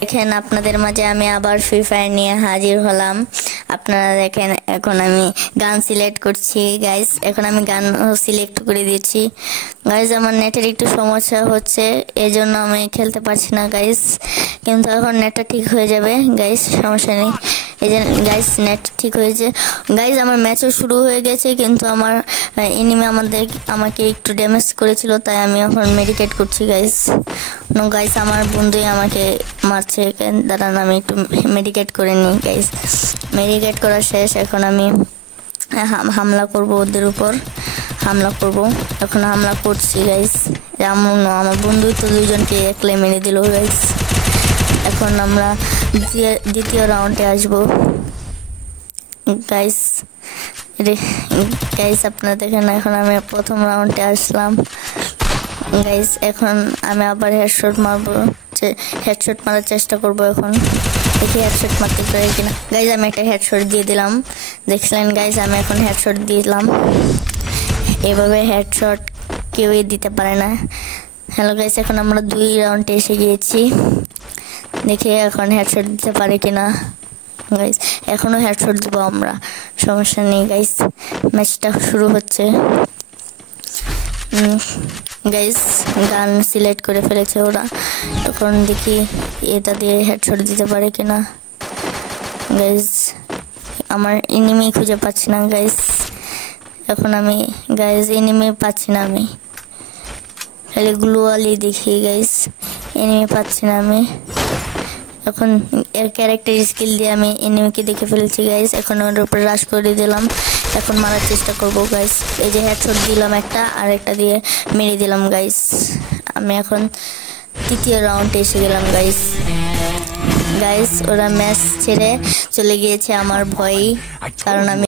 দেখেন আপনাদের মাঝে আমি আবার ফ্রি ফায়ার নিয়ে হাজির হলাম। আপনারা দেখেন এখন আমি গান সিলেক্ট করছি গাইস। এখন আমি গান সিলেক্ট করে দিচ্ছি গাইস। আমার নেটের একটু সমস্যা হচ্ছে, এজন্য আমি খেলতে পারছি না গাইস, কিন্তু এখন নেটটা ঠিক হয়ে যাবে গাইস, সমস্যা নেই। এই যে গাইস নেট ঠিক হয়েছে গাইস। আমার ম্যাচও শুরু হয়ে গেছে, কিন্তু আমার এনিমি আমাকে একটু ড্যামেজ করেছিল, তাই আমি এখন মেডিকেট করছি গাইস। গাইস আমার বন্ধুই আমাকে মারছে, দাঁড়ান আমি একটু মেডিকেট করে নিই গাইস। মেডিকেট করা শেষ, এখন আমি হামলা করব, ওদের উপর হামলা করব। এখন হামলা করছি গাইস। আমার বন্ধুই তো দুইজনকে একলে মেরে দিল গাইস। এখন আমরা দ্বিতীয় রাউন্ডে আসবো গাইস। গাইস আপনারা দেখেন এখন আমি প্রথম রাউন্ডে আসলাম গাইস। এখন আমি আবার হেডশট মারবো, হেডশট মারার চেষ্টা করব। এখন দেখি হেডশট মারতে পারি কিনা গাইস। আমি একটা হেডশট দিয়ে দিলাম, দেখছিলেন গাইস, আমি এখন হেডশট দিলাম। এভাবে হেডশট কেউই দিতে পারে না। হ্যালো গাইস, এখন আমরা 2 রাউন্ডে এসে গিয়েছি, দেখি এখন হেডশট দিতে পারি কিনা গাইস। এখনো হেডশট দিব আমরা, সমস্যা নেই গাইস। ম্যাচটা শুরু হচ্ছে গাইস। গান সিলেক্ট করে ফেলেছে ওরা, এখন দেখি এটা দিয়ে হেডশট দিতে পারে কিনা গাইস। আমার এনিমি খুঁজে পাচ্ছি না গাইস। এখন আমি গাইস এনিমি পাচ্ছি না, আমি খালি গ্লুয়ালি দেখি গাইস, এনিমি পাচ্ছি না আমি। এখন এর ক্যারেক্টার স্কিল দিয়ে আমি এনিমিকে দেখে ফেলেছি গাইস। এখন ওর উপর রাশ করে দিলাম, এখন মারার চেষ্টা করব গাইস। এই যে হেডশট দিলাম একটা, আর একটা দিয়ে মেরে দিলাম গাইস। আমি এখন 3য় রাউন্ডে এসে গেলাম গাইস। গাইস ওরা ম্যাচ ছেড়ে চলে গিয়েছে আমার ভয়ে, কারণ আমি